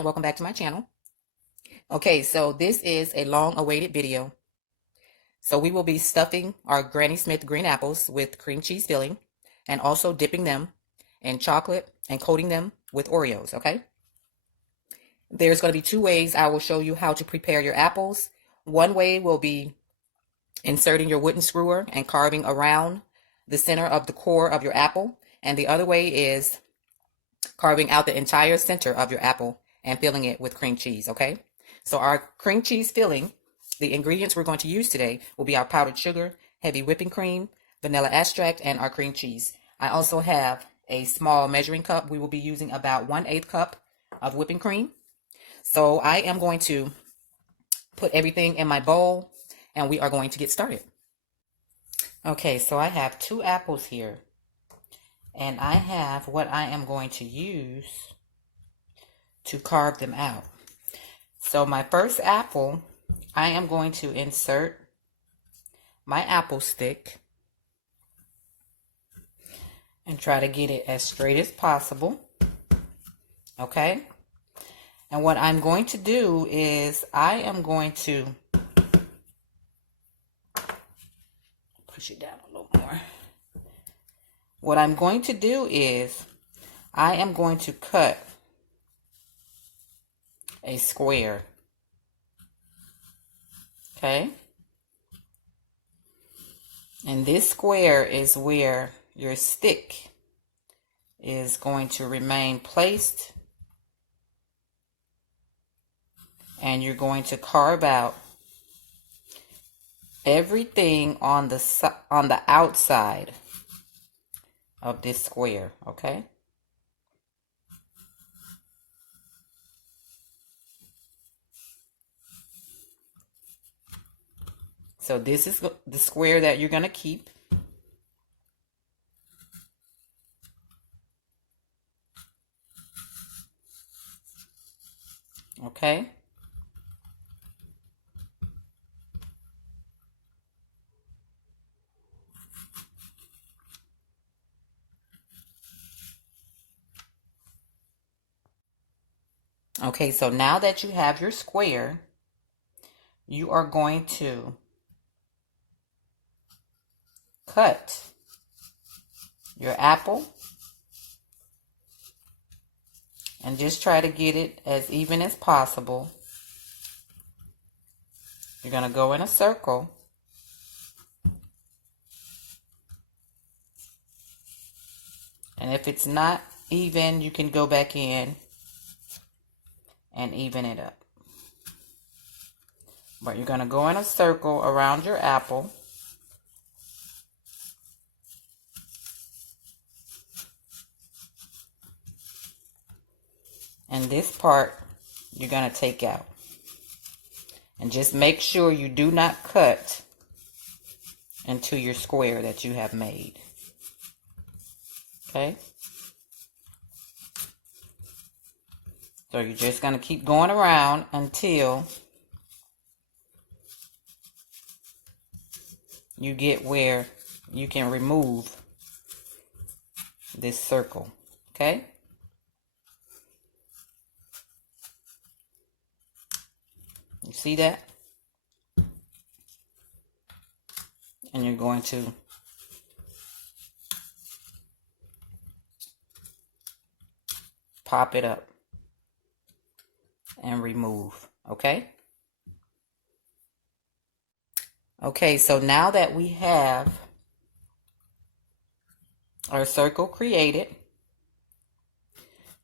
and welcome back to my channel. Okay, so this is a long-awaited video. So we will be stuffing our Granny Smith green apples with cream cheese filling and also dipping them in chocolate and coating them with Oreos, okay? There's going to be two ways I will show you how to prepare your apples. One way will be inserting your wooden skewer and carving around the center of the core of your apple. And the other way is carving out the entire center of your apple and filling it with cream cheese, okay? So our cream cheese filling, the ingredients we're going to use today will be our powdered sugar, heavy whipping cream, vanilla extract, and our cream cheese. I also have a small measuring cup. We will be using about 1/8 cup of whipping cream. So I am going to put everything in my bowl and we are going to get started. Okay, so I have 2 apples here. And I have what I am going to use to carve them out. So my first apple, I am going to insert my apple stick and try to get it as straight as possible. Okay? And what I'm going to do is I am going to push it down a little more. What I'm going to do is I am going to cut a square. Okay? And this square is where your stick is going to remain placed. And you're going to carve out everything on the outside of this square, okay? So this is the square that you're going to keep. Okay? Okay, so now that you have your square, you are going to cut your apple and just try to get it as even as possible. You're going to go in a circle. And if it's not even, you can go back in and even it up. But you're going to go in a circle around your apple. And this part you're going to take out. And just make sure you do not cut into your square that you have made. Okay? So you're just going to keep going around until you get where you can remove this circle. Okay? You see that? And you're going to pop it up and remove, okay? Okay, so now that we have our circle created,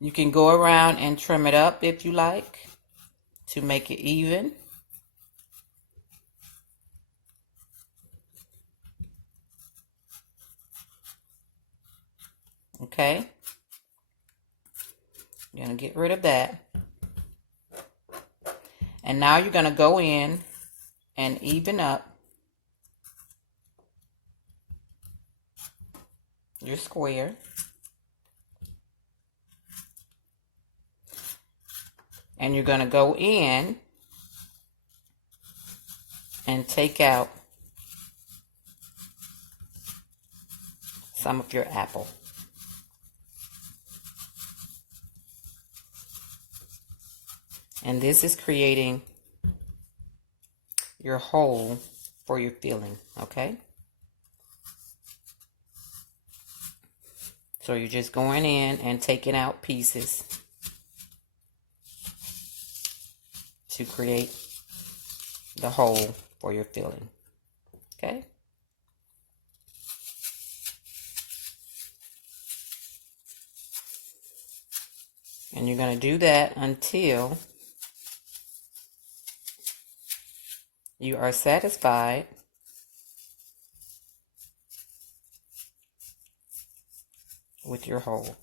you can go around and trim it up if you like to make it even. Okay? You're going to get rid of that. And now you're going to go in and even up your square. And you're going to go in and take out some of your apple. And this is creating your hole for your filling, okay? So you're just going in and taking out pieces to create the hole for your filling, okay? And you're going to do that until you are satisfied with your hole.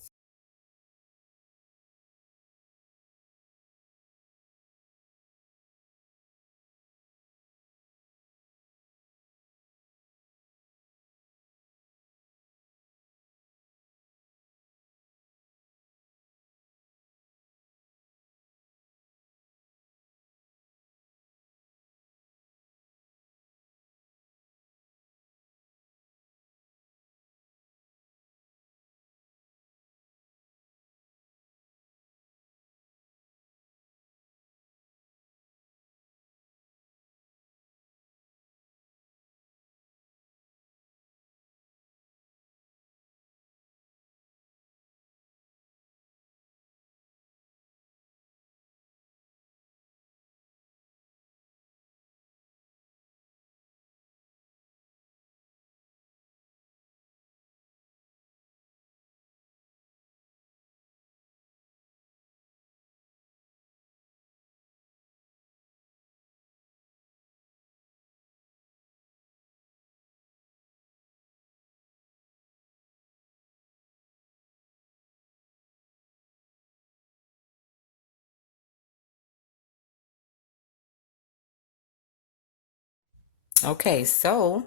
Okay, so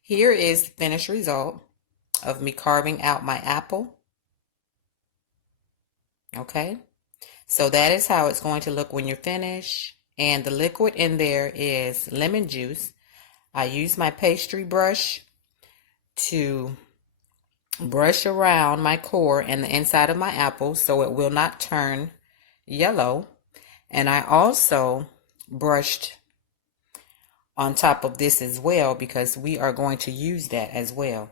here is the finished result of me carving out my apple. Okay, so that is how it's going to look when you're finished. And the liquid in there is lemon juice. I use my pastry brush to brush around my core and the inside of my apple so it will not turn yellow. And I also brushed on top of this as well because we are going to use that as well.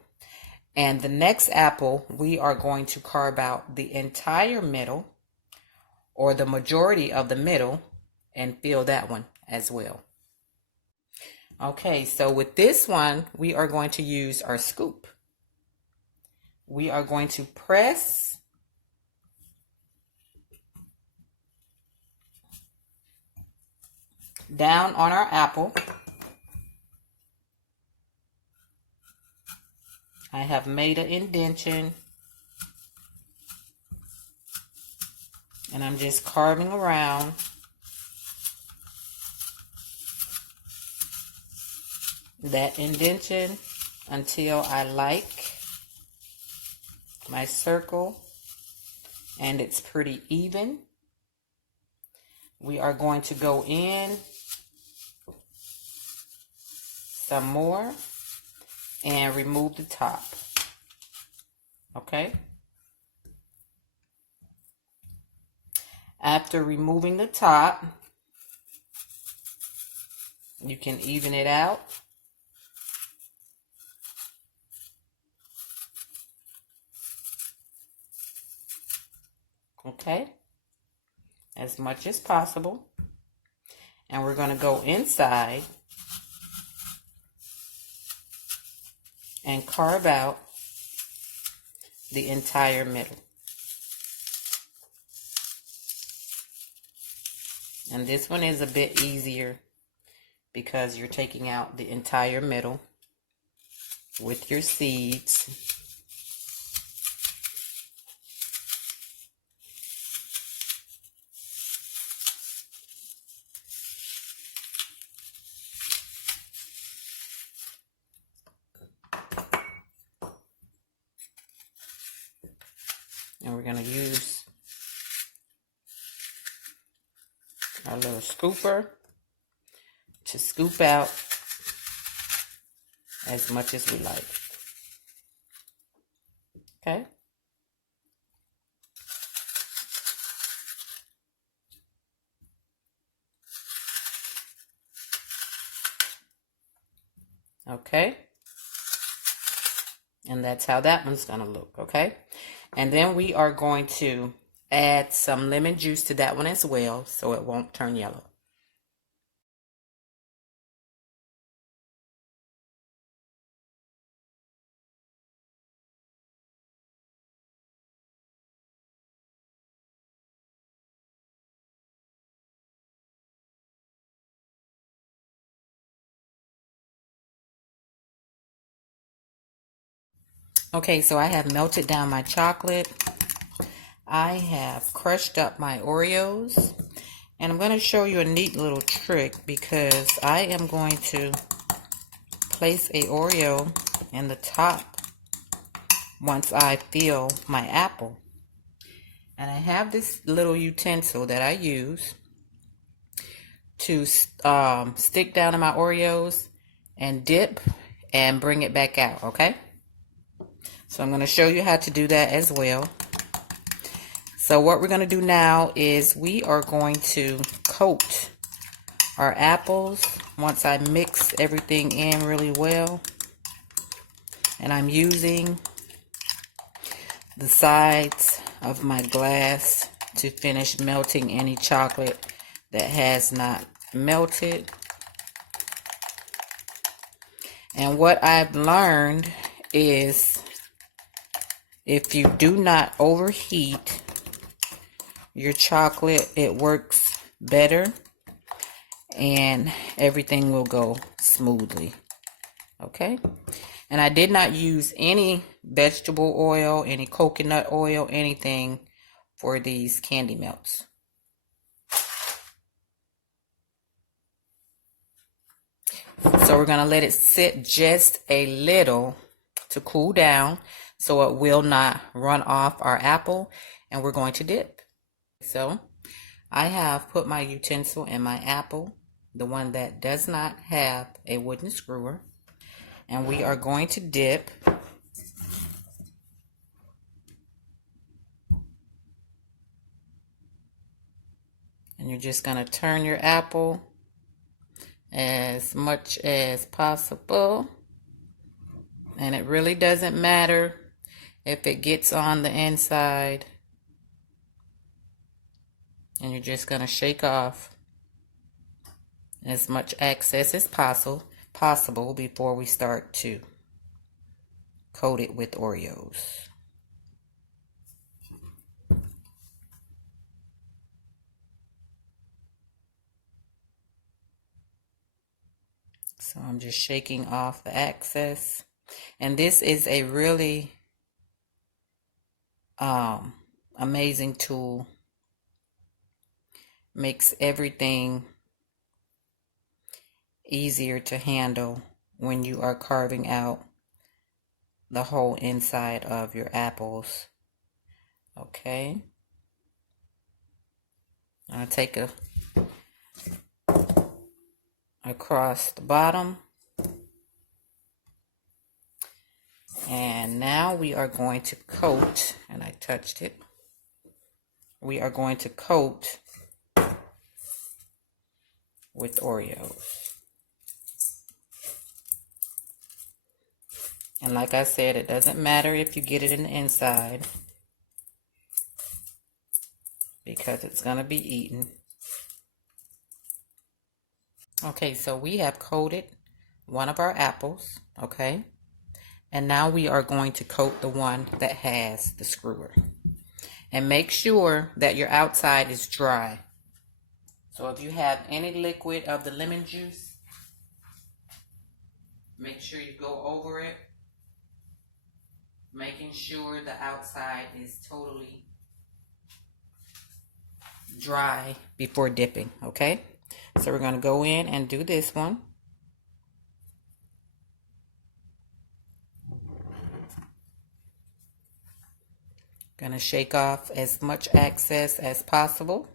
And the next apple, we are going to carve out the entire middle or the majority of the middle and fill that one as well. Okay, so with this one, we are going to use our scoop. We are going to press down on our apple. I have made an indentation and I'm just carving around that indentation until I like my circle and it's pretty even. We are going to go in some more and remove the top. Okay? After removing the top, you can even it out. Okay? As much as possible. And we're going to go inside and carve out the entire middle. And this one is a bit easier because you're taking out the entire middle with your seeds. And we're going to use our little scooper to scoop out as much as we like. Okay? Okay. And that's how that one's going to look. Okay. And then we are going to add some lemon juice to that one as well, so it won't turn yellow. Okay, so I have melted down my chocolate. I have crushed up my Oreos. And I'm going to show you a neat little trick because I am going to place a Oreo in the top once I fill my apple. And I have this little utensil that I use to stick down in my Oreos and dip and bring it back out, okay? So I'm going to show you how to do that as well. So what we're going to do now is we are going to coat our apples once I mix everything in really well. And I'm using the sides of my glass to finish melting any chocolate that has not melted. And what I've learned is if you do not overheat your chocolate, it works better and everything will go smoothly. Okay? And I did not use any vegetable oil, any coconut oil, anything for these candy melts. So we're going to let it sit just a little to cool down so it will not run off our apple, and we're going to dip. So I have put my utensil in my apple, the one that does not have a wooden screwer, and we are going to dip. And you're just going to turn your apple as much as possible. And it really doesn't matter if it gets on the inside. And you're just going to shake off as much excess as possible before we start to coat it with Oreos. So I'm just shaking off the excess. And this is a really amazing tool. Makes everything easier to handle when you are carving out the whole inside of your apples. Okay. I'll take across the bottom. And now we are going to coat, and I touched it. We are going to coat with Oreos. And like I said, it doesn't matter if you get it in the inside because it's going to be eaten. Okay, so we have coated one of our apples, okay? And now we are going to coat the one that has the screwer. And make sure that your outside is dry. So if you have any liquid of the lemon juice, make sure you go over it, making sure the outside is totally dry before dipping, okay? So we're going to go in and do this one. Going to shake off as much excess as possible.